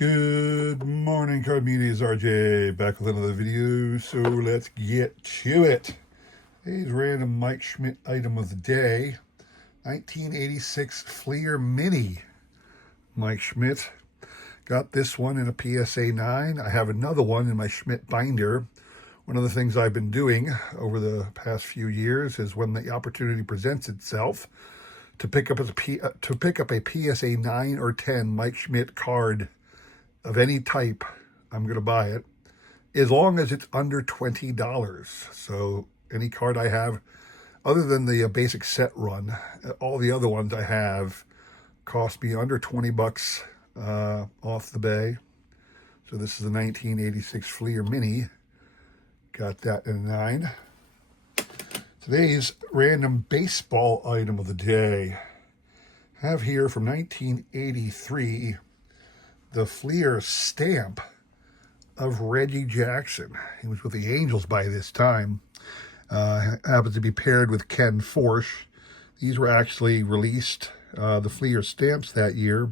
Good morning, card media. It's RJ back with another video. So let's get to it. Today's random Mike Schmidt item of the day: 1986 Fleer Mini. Mike Schmidt. Got this one in a PSA 9. I have another one in my Schmidt binder. One of the things I've been doing over the past few years is when the opportunity presents itself to pick up a PSA 9 or 10 Mike Schmidt card of any type, I'm going to buy it, as long as it's under $20. So any card I have, other than the basic set run, all the other ones I have cost me under 20 bucks off the bay. So this is a 1986 Fleer Mini. Got that in a 9. Today's random baseball item of the day. Have here from 1983 the Fleer stamp of Reggie Jackson. He was with the Angels by this time. Happens to be paired with Ken Forsch. These were actually released, the Fleer stamps that year,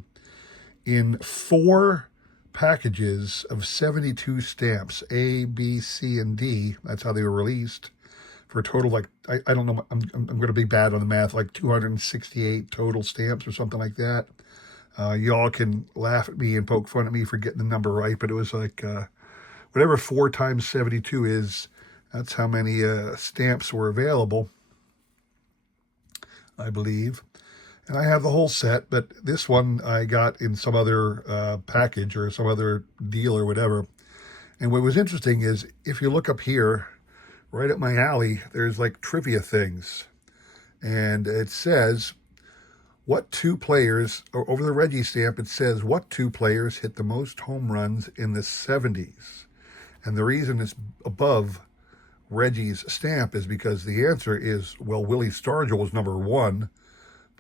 in 4 packages of 72 stamps, A, B, C, and D. That's how they were released, for a total, like, I don't know, I'm going to be bad on the math, like 268 total stamps or something like that. Y'all can laugh at me and poke fun at me for getting the number right, but it was like, whatever 4 times 72 is, that's how many stamps were available, I believe. And I have the whole set, but this one I got in some other package or some other deal or whatever. And what was interesting is, if you look up here, right up my alley, there's like trivia things. And it says, what 2 players, or over the Reggie stamp, it says, what 2 players hit the most home runs in the 70s? And the reason it's above Reggie's stamp is because the answer is, well, Willie Stargell was number 1,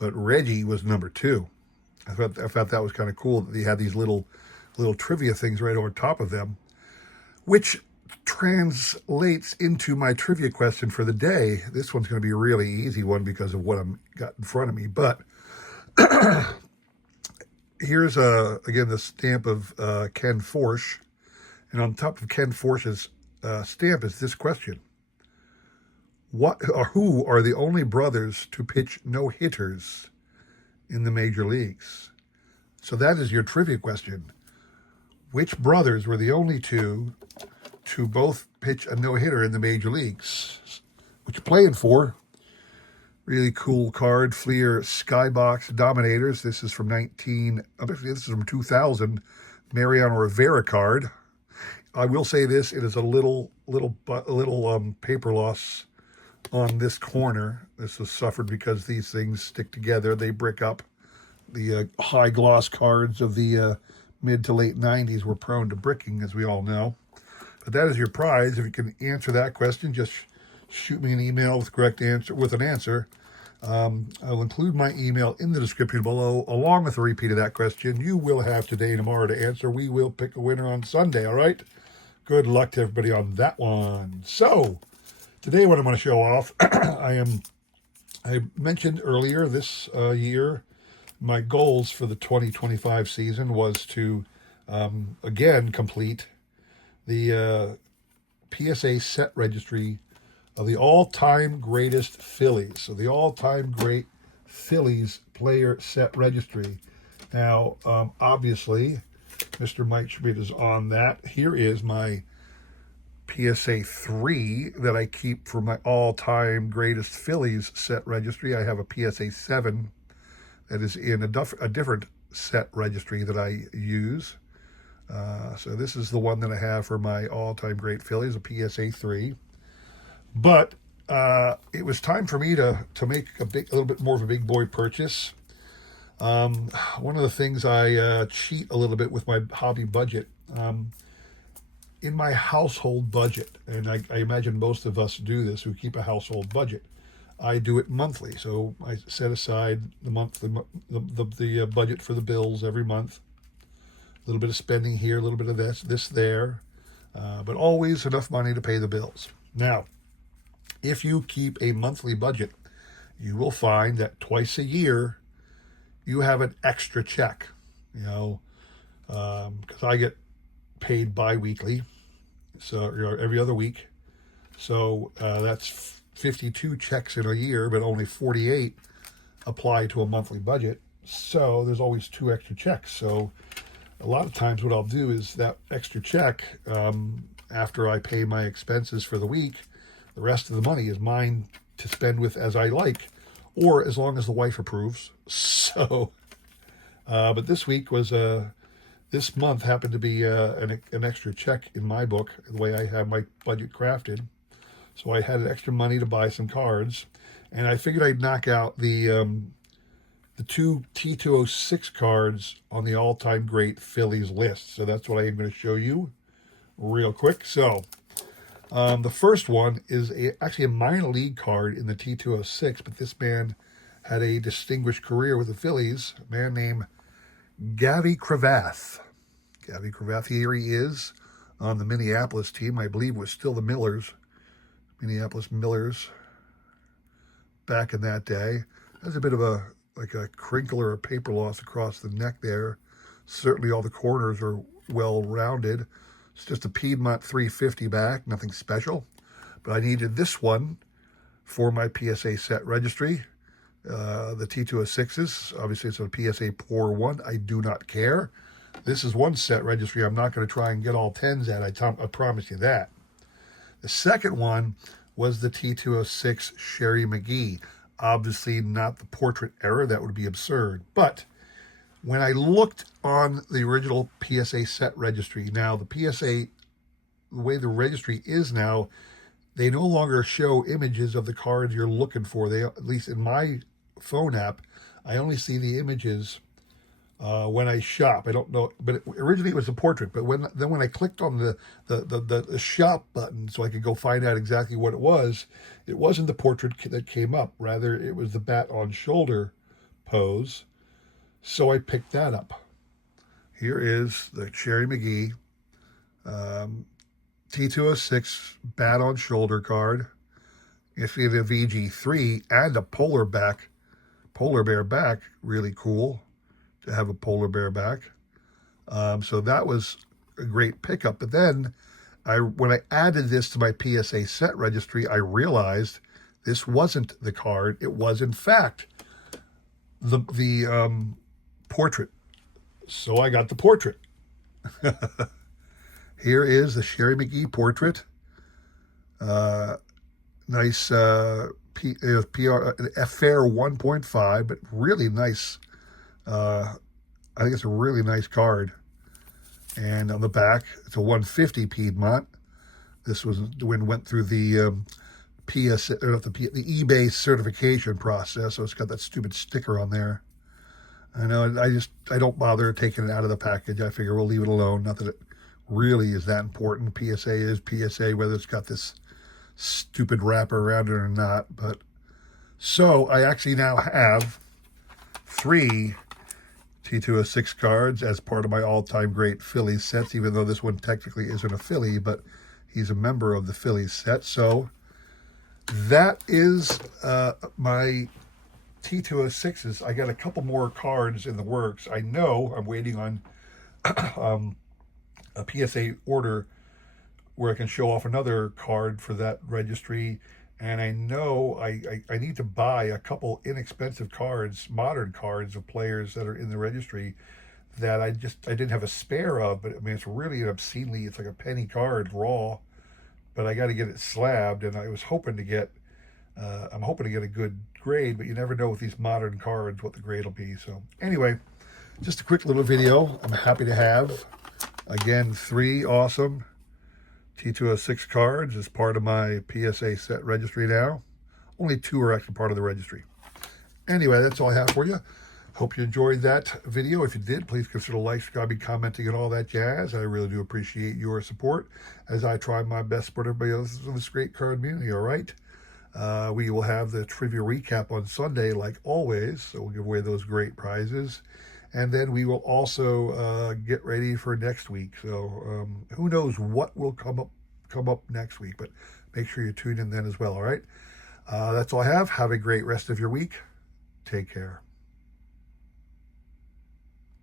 but Reggie was number 2. I thought that was kind of cool that they had these little trivia things right over top of them, which translates into my trivia question for the day. This one's going to be a really easy one because of what I've got in front of me, but here's again the stamp of Ken Forsch, and on top of Ken Forsch's stamp is this question: what or who are the only brothers to pitch no-hitters in the major leagues? So that is your trivia question. Which brothers were the only 2 to both pitch a no-hitter in the major leagues? What you playing for? Really cool card, Fleer Skybox Dominators. This is from 2000, Mariano Rivera card. I will say this: it is a little paper loss on this corner. This was suffered because these things stick together. They brick up. The high gloss cards of the mid to late 90s were prone to bricking, as we all know. But that is your prize. If you can answer that question, just shoot me an email with an answer. I'll include my email in the description below, along with a repeat of that question. You will have today and tomorrow to answer. We will pick a winner on Sunday, all right? Good luck to everybody on that one. So, today what I'm going to show off, I mentioned earlier this year, my goals for the 2025 season was to, again, complete the PSA Set Registry of the all-time greatest Phillies. So the all-time great Phillies player set registry. Now, obviously, Mr. Mike Schmidt is on that. Here is my PSA 3 that I keep for my all-time greatest Phillies set registry. I have a PSA 7 that is in a different set registry that I use. So this is the one that I have for my all-time great Phillies, a PSA 3. But it was time for me to make a little bit more of a big boy purchase. One of the things I cheat a little bit with my hobby budget. In my household budget, and I imagine most of us do this who keep a household budget, I do it monthly. So I set aside the budget for the bills every month. A little bit of spending here, a little bit of this there, but always enough money to pay the bills. Now, if you keep a monthly budget, you will find that twice a year you have an extra check. You know, because I get paid bi-weekly, so every other week. So that's 52 checks in a year, but only 48 apply to a monthly budget. So there's always 2 extra checks. So a lot of times what I'll do is that extra check, after I pay my expenses for the week, the rest of the money is mine to spend with as I like, or as long as the wife approves. So, but this week was, this month happened to be an extra check in my book, the way I have my budget crafted. So I had extra money to buy some cards, and I figured I'd knock out the 2 T-206 cards on the All-Time Great Phillies list. So that's what I am going to show you real quick. So the first one is actually a minor league card in the T-206, but this man had a distinguished career with the Phillies, a man named Gavy Cravath. Gavy Cravath, here he is on the Minneapolis team. I believe it was still the Millers, Minneapolis Millers, back in that day. There's a bit of a crinkle or a paper loss across the neck there. Certainly all the corners are well rounded. It's just a Piedmont 350 back, nothing special. But I needed this one for my PSA Set Registry. The T-206s, obviously it's a PSA Pour 1. I do not care. This is one set registry I'm not going to try and get all 10s at. I promise you that. The second one was the T-206 Sherry McGee. Obviously not the portrait era. That would be absurd. But when I looked on the original PSA Set Registry, now the PSA, the way the registry is now, they no longer show images of the cards you're looking for. They, at least in my phone app, I only see the images when I shop. I don't know, but originally it was a portrait. But when I clicked on the shop button so I could go find out exactly what it wasn't the portrait that came up. Rather, it was the bat on shoulder pose. So I picked that up. Here is the Sherry McGee T-206 bat on shoulder card. If you have a VG3 and a polar bear back, really cool to have a polar bear back. So that was a great pickup. But then when I added this to my PSA Set Registry, I realized this wasn't the card. It was, in fact, the portrait. So I got the portrait. Here is the Sherry McGee portrait. Nice PR, FAIR 1.5, but really nice. I think it's a really nice card. And on the back, it's a 150 Piedmont. This was when it went through the the eBay certification process, so it's got that stupid sticker on there. I know, I don't bother taking it out of the package. I figure we'll leave it alone. Not that it really is that important. PSA is PSA, whether it's got this stupid wrapper around it or not. But so I actually now have 3 T-206 cards as part of my all-time great Phillies sets, even though this one technically isn't a Philly, but he's a member of the Phillies set. So that is my T-206s. I got a couple more cards in the works. I know I'm waiting on a PSA order where I can show off another card for that registry. And I know I need to buy a couple inexpensive cards, modern cards of players that are in the registry that I didn't have a spare of. But I mean, it's really obscenely, it's like a penny card raw, but I got to get it slabbed. And I was hoping to get, I'm hoping to get a good grade, but you never know with these modern cards what the grade will be. So anyway, just a quick little video. I'm happy to have, again, 3 awesome T-206 cards as part of my PSA Set Registry now. Only 2 are actually part of the registry. Anyway, that's all I have for you. Hope you enjoyed that video. If you did, please consider liking, subscribing, commenting, and all that jazz. I really do appreciate your support as I try my best to support everybody else in this great card community, all right? We will have the trivia recap on Sunday, like always, so we'll give away those great prizes. And then we will also get ready for next week. So who knows what will come up next week, but make sure you tune in then as well, all right? That's all I have. Have a great rest of your week. Take care.